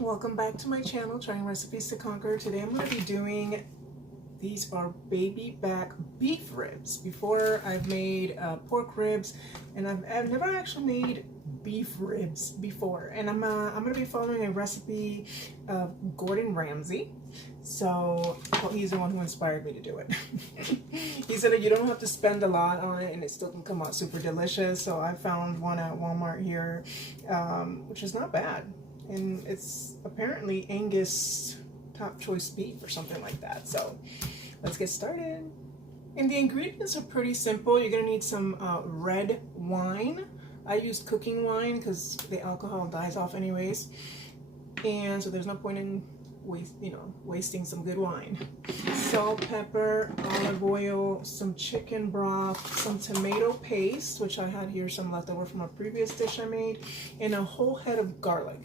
Welcome back to my channel, Trying Recipes to Conquer. Today I'm going to be doing, these are baby back beef ribs. Before I've made pork ribs, and I've never actually made beef ribs before. And I'm going to be following a recipe of Gordon Ramsay. So, well, he's the one who inspired me to do it. He said that you don't have to spend a lot on it and it still can come out super delicious. So I found one at Walmart here, which is not bad. And it's apparently Angus top choice beef or something like that. So let's get started. And the ingredients are pretty simple. You're gonna need some red wine. I used cooking wine because the alcohol dies off anyways. And so there's no point in wasting some good wine. Salt, pepper, olive oil, some chicken broth, some tomato paste, which I had here some left over from a previous dish I made, and a whole head of garlic.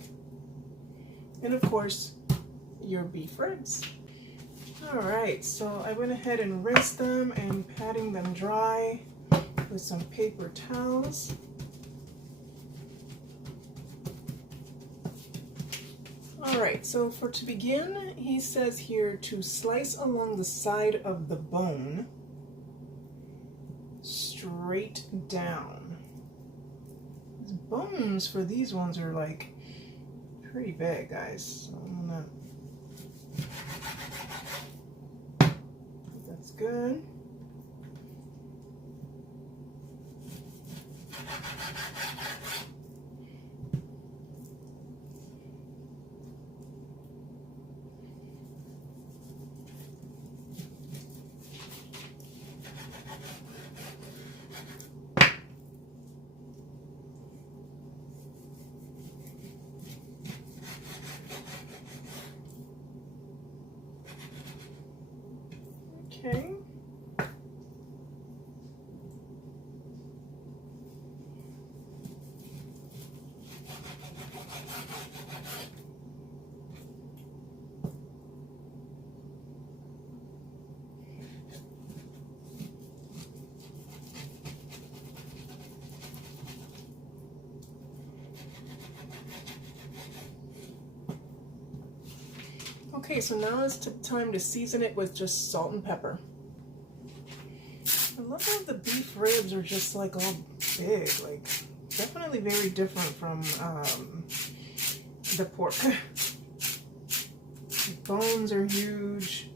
And of course, your beef ribs. All right, so I went ahead and rinsed them and patting them dry with some paper towels. All right, so to begin, he says here to slice along the side of the bone, straight down. These bones for these ones are like pretty big, guys. So I'm gonna, that's good. Okay. Okay, so now it's time to season it with just salt and pepper. I love how the beef ribs are just like all big, like definitely very different from the pork. The bones are huge.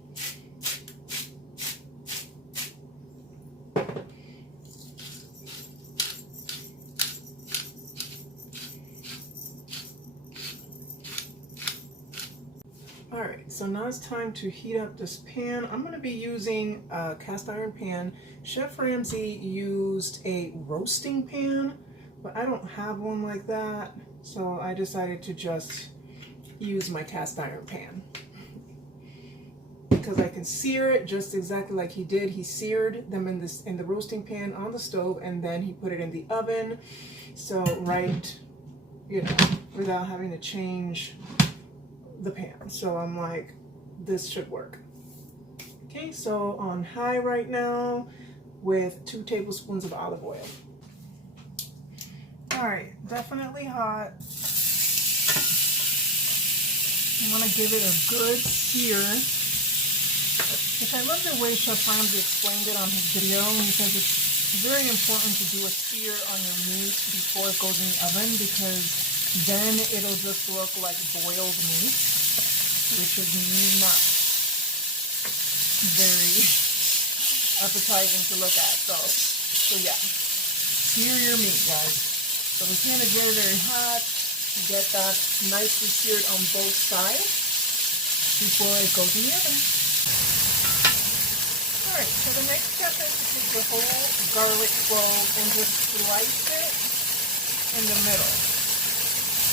Alright, so now it's time to heat up this pan. I'm going to be using a cast iron pan. Chef Ramsay used a roasting pan, but I don't have one like that, so I decided to just use my cast iron pan. Because I can sear it just exactly like he did. He seared them in the roasting pan on the stove, and then he put it in the oven. So right, without having to change the pan. So I'm like, this should work. Okay, so on high right now with 2 tablespoons of olive oil. All right, definitely hot. You want to give it a good sear, which I love the way Chef Ramsay explained it on his video. He says it's very important to do a sear on your meat before it goes in the oven, because then it'll just look like boiled meat, which is not very appetizing to look at. So yeah, sear your meat, guys. So the pan is very, very hot. Get that nicely seared on both sides before it goes in the oven. Alright, so the next step is to take the whole garlic clove and just slice it in the middle.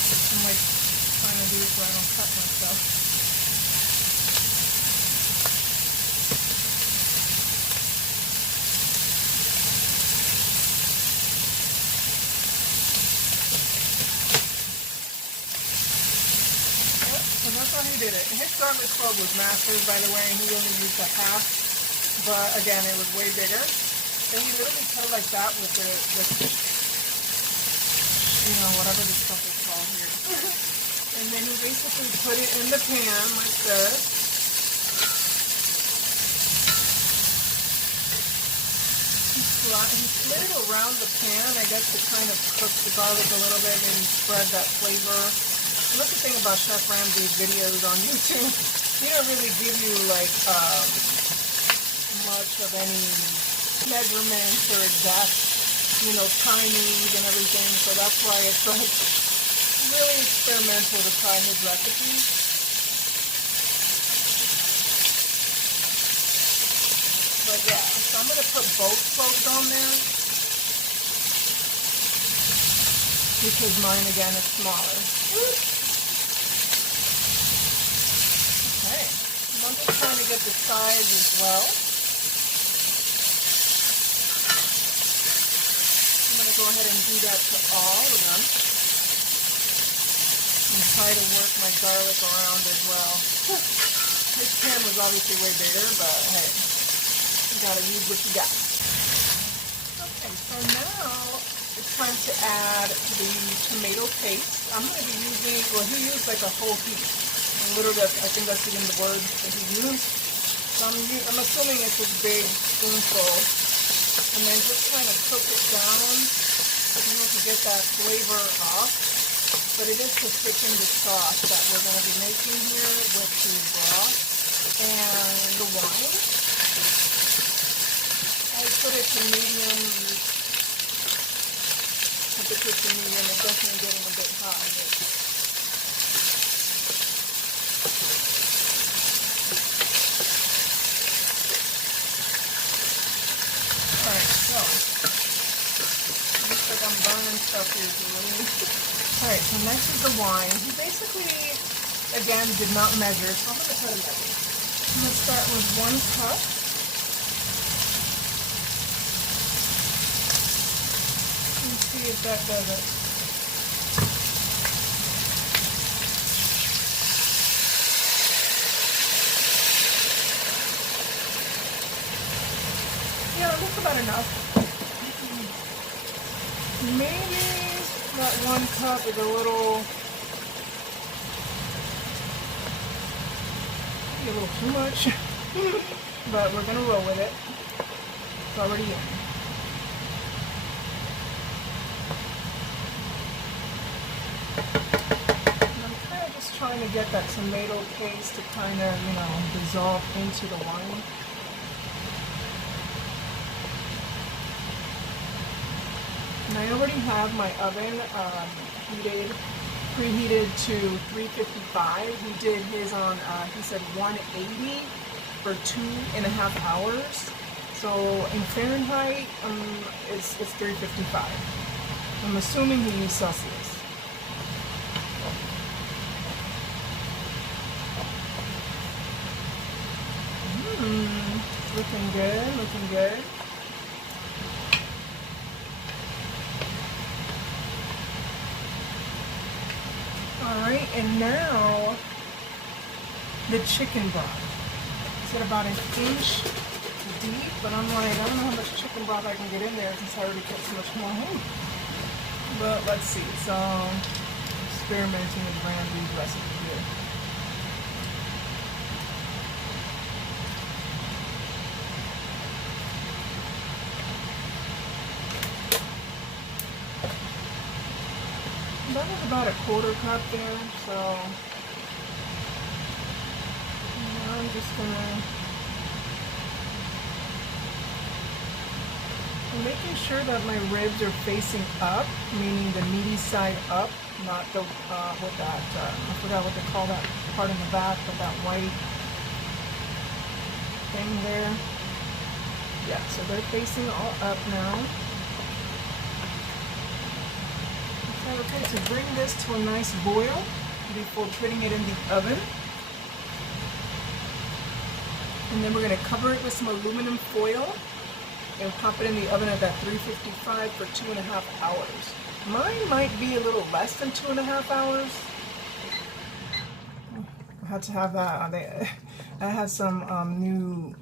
I'm like trying to do it so I don't cut myself. So that's how he did it. His garlic clove was mastered, by the way, and he only used a half, but again, it was way bigger. And you literally cut it like that with the whatever this stuff is called here. And And then you basically put it in the pan like this. You split it around the pan, I guess, to kind of cook the garlic a little bit and spread that flavor. And that's the thing about Chef Ramsay's videos on YouTube. He don't really give you like much of any measurements or exact, timings and everything. So that's why it's like really experimental to try his recipes. But yeah, so I'm going to put both cloves on there because mine, again, is smaller. Okay, so I'm just trying to get the size as well. I'm going to go ahead and do that to all of them and try to work my garlic around as well. This pan was obviously way bigger, but hey. You gotta use what you got. Okay, so now it's time to add the tomato paste. I'm gonna be using, well, he used like a whole heap. Literally, I think that's even the word that he used. So I'm assuming it's a big spoonful. And then just kind of cook it down, to get that flavor off. But it is to thicken the sauce that we're gonna be making here with the broth and the wine. I put it to medium. If it gets to medium, it's definitely getting a bit hot in it. Alright, so looks like I'm burning stuff here, Julie. Alright, so next is the wine. He basically, again, did not measure, so I'm going to put a measure. I'm going to start with 1 cup. See if that does it. Yeah, that's about enough. Maybe that 1 cup is a little too much, but we're gonna roll with it. It's already in. Trying to get that tomato paste to kind of, dissolve into the wine. And I already have my oven preheated to 355. He did his on, he said 180 for 2.5 hours. So in Fahrenheit, it's 355. I'm assuming he used Celsius. Looking good, looking good. Alright, and now the chicken broth. It's at about 1 inch deep, but I'm like, I don't know how much chicken broth I can get in there since I already put so much more in. But let's see, so experimenting with Ramsay's recipe here. That was about 1/4 cup there, so now I'm just I'm making sure that my ribs are facing up, meaning the meaty side up, not the with that I forgot what they call that part in the back, but that white thing there. Yeah, so they're facing all up now. Okay, to bring this to a nice boil before putting it in the oven. And then we're going to cover it with some aluminum foil and pop it in the oven at that 355 for 2.5 hours. Mine might be a little less than 2.5 hours. I had to have that. I had some new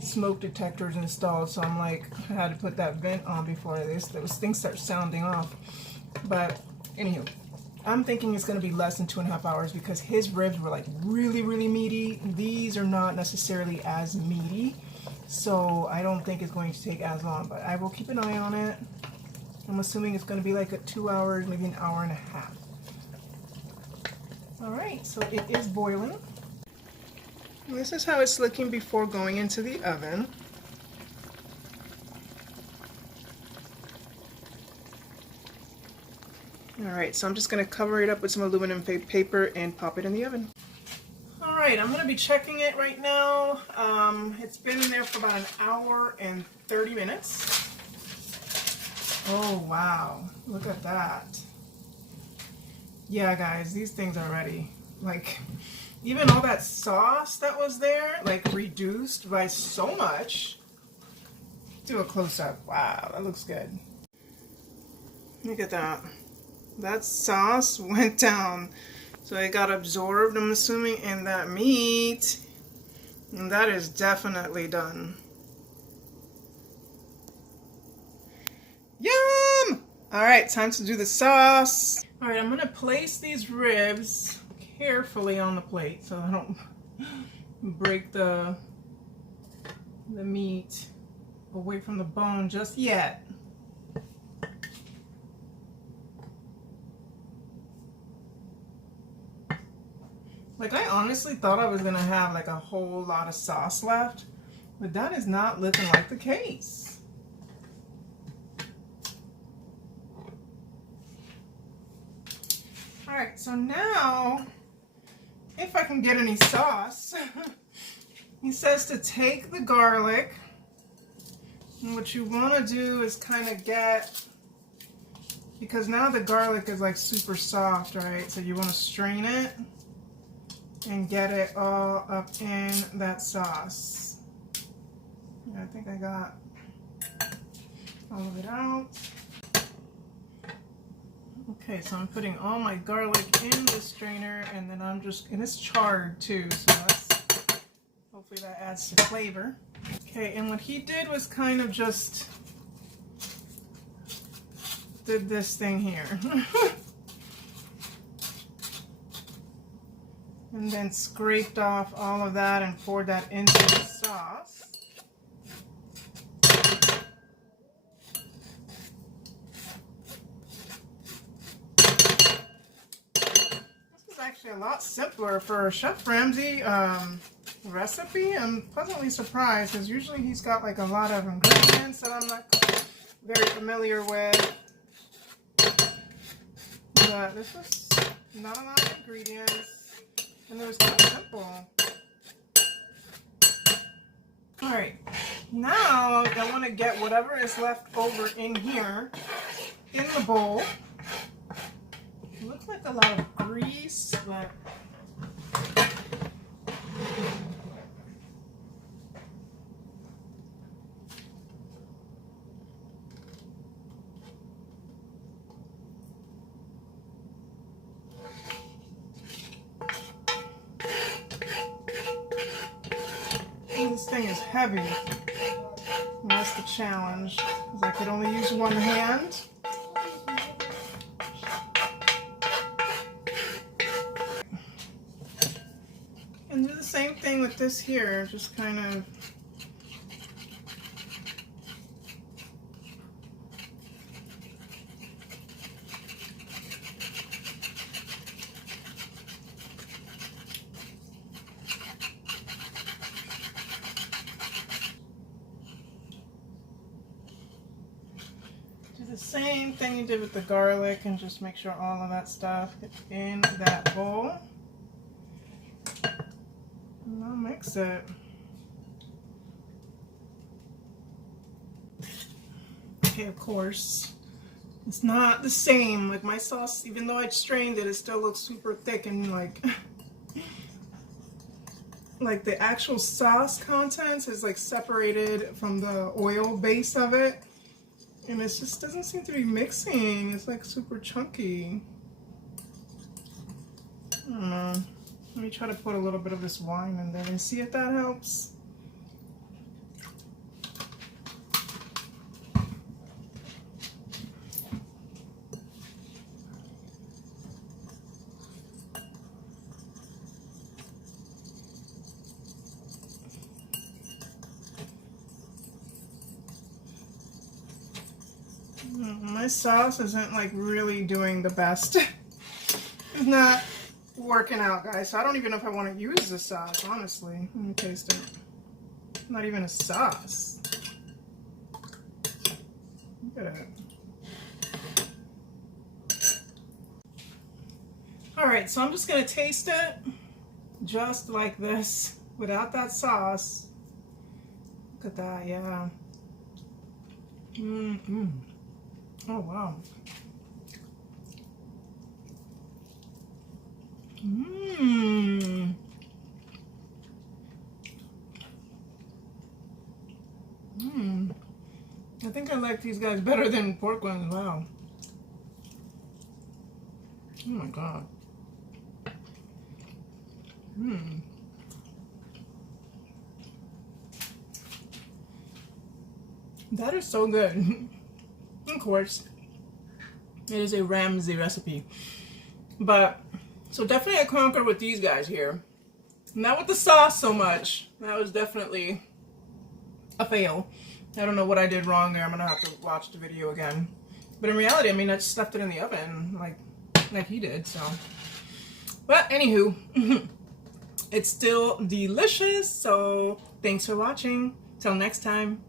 smoke detectors installed, so I'm like, I had to put that vent on before those things start sounding off. But anywho, I'm thinking it's going to be less than 2.5 hours because his ribs were like really, really meaty. These are not necessarily as meaty, so I don't think it's going to take as long, but I will keep an eye on it. I'm assuming it's going to be like a 2 hours, maybe an hour and a half. All right, so it is boiling. This is how it's looking before going into the oven. All right, so I'm just going to cover it up with some aluminum paper and pop it in the oven. All right, I'm going to be checking it right now. It's been in there for about an hour and 30 minutes. Oh, wow. Look at that. Yeah, guys, these things are ready. Like, even all that sauce that was there, like, reduced by so much. Do a close-up. Wow, that looks good. Look at that. That sauce went down. So it got absorbed, I'm assuming, in that meat. And that is definitely done. Yum! Alright, time to do the sauce. Alright, I'm going to place these ribs carefully on the plate so I don't break the meat away from the bone just yet. Like, I honestly thought I was going to have like a whole lot of sauce left, but that is not looking like the case. Alright, so now, if I can get any sauce, he says to take the garlic, and what you want to do is kind of get, because now the garlic is like super soft, right? So you want to strain it and get it all up in that sauce. Yeah, I think I got all of it out. Okay, so I'm putting all my garlic in the strainer, and then and it's charred too, so hopefully that adds to flavor. Okay, and what he did was kind of just did this thing here. And then scraped off all of that and poured that into the sauce. This is actually a lot simpler for Chef Ramsay recipe. I'm pleasantly surprised because usually he's got like a lot of ingredients that I'm not very familiar with. But this was not a lot of ingredients. And it was kind of simple. Alright, now I want to get whatever is left over in here in the bowl. It looks like a lot of grease, but this thing is heavy. And that's the challenge, because I could only use one hand. And do the same thing with this here, just kind of the same thing you did with the garlic, and just make sure all of that stuff is in that bowl. And I'll mix it. Okay, of course, it's not the same. Like my sauce, even though I strained it, it still looks super thick and like the actual sauce contents is like separated from the oil base of it. And it just doesn't seem to be mixing. It's like super chunky. I don't know. Let me try to put a little bit of this wine in there and see if that helps. My sauce isn't like really doing the best. It's not working out, guys. So I don't even know if I want to use the sauce, honestly. Let me taste it. Not even a sauce. Look at it. Alright, so I'm just going to taste it just like this without that sauce. Look at that, yeah. Oh, wow. I think I like these guys better than pork ones. Wow. Oh my god. That is so good. Of course, it is a Ramsay recipe. But, so definitely I conquer with these guys here. Not with the sauce so much. That was definitely a fail. I don't know what I did wrong there. I'm going to have to watch the video again. But in reality, I mean, I just stuffed it in the oven like he did, so. But anywho, it's still delicious. So thanks for watching. Till next time.